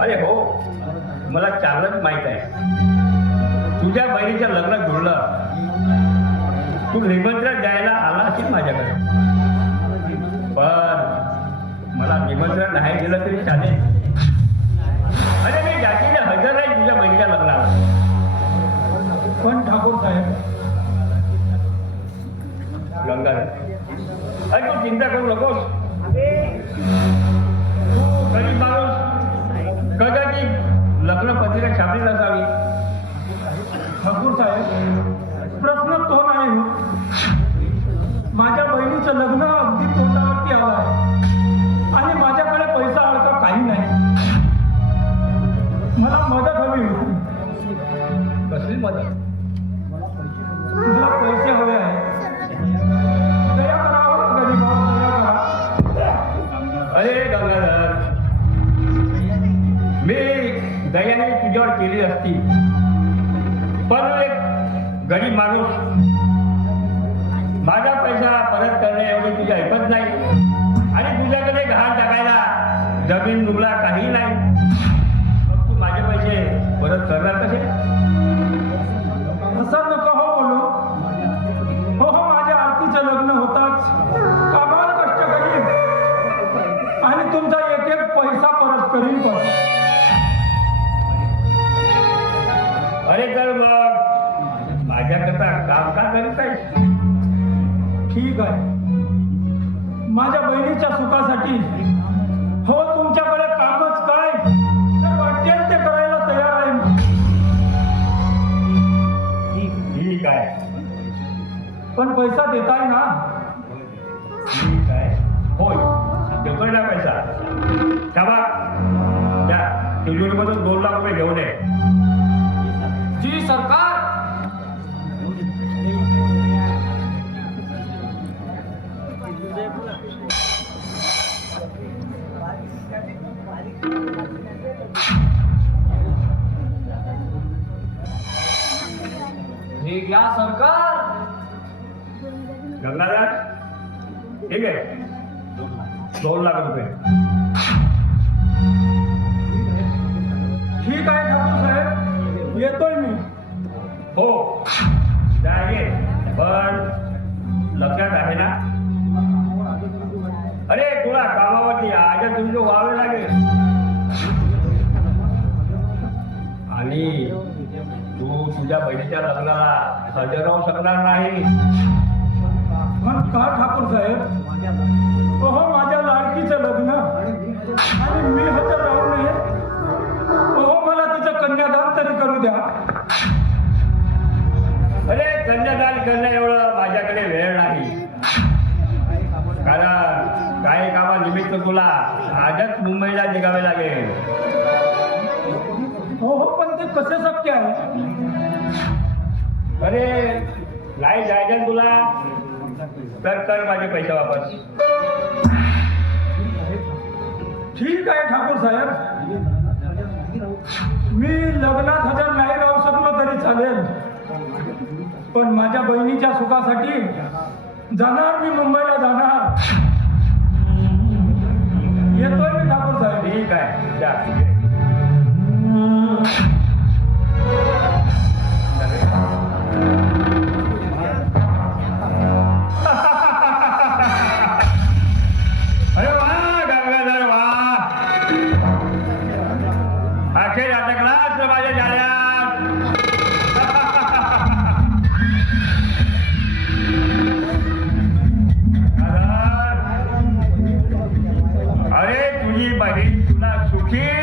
अरे हो मला चांगलंच माहीत आहे. तुझ्या बहिणीचं लग्न जुळलं. तू निमंत्रण द्यायला आला असेल माझ्याकडे. पण मला निमंत्रण नाही दिलं तरी चालेल. अरे मी जातीने हजर आहे तुझ्या बहिणीच्या लग्नाला. पण ठाकूर साहेब. गंगाधर अरे तू चिंता करू नकोस. प्रश्न तो नाही. होत माझ्या बहिणीचं लग्न अगदी तोंडावरती आलं आहे. आणि माझ्याकडे पैसा अडका काही नाही. मला मदत हवी. होती कसली मदत? मला पैसे हवे आहे दयाने तुझ्यावर केली असती. पण एक गरीब माणूस माझा पैसा परत करणे एवढी तुझी ऐकत नाही. आणि तुझ्याकडे घाण टाकायला जमीन नुगला ठीक आहे. माझ्या बहिणीच्या सुखासाठी. हो तुमच्याकडे कामच काय? तर वाटेल ते करायला तयार आहे. ठीक आहे. पण पैसा देताय ना? ठीक आहे. होय. देतोय ना पैसा. त्या तिजोरीमधून दोन लाख घ्या सरकार. गंगाधर ठीक आहे. दोन लाख रुपये. ठीक आहे ठाकूर साहेब. येतोय मी. हो. ये पण लक्षात आहे ना? अरे तुला कामावरती आज तुमचं व्हावं लागेल. तुझ्या बहिणीच्या लग्नाला हजर राहू शकणार नाही. पण का ठाकूर साहेब? हो माझ्या लाडकीचं लग्न. आणि मी हजर राहू नये हो मला तिचं कन्यादान तरी करू द्या. अरे कन्यादान करणं एवढं माझ्याकडे वेळ नाही. कारण काही कामानिमित्त तुला आजच मुंबईला निघावे लागेल. हो हो पण ते कसे शक्य आहे? अरे लाइट जायचं तुला. तर कर माझे पैसे वापस. ठीक आहे ठाकूर साहेब. मी लग्नात हजार नाही राहू शकलो तरी चालेल. पण माझ्या बहिणीच्या सुखासाठी जाणार मी मुंबईला जाणार. येतोय मी ठाकूर साहेब. ठीक आहे. Yeah.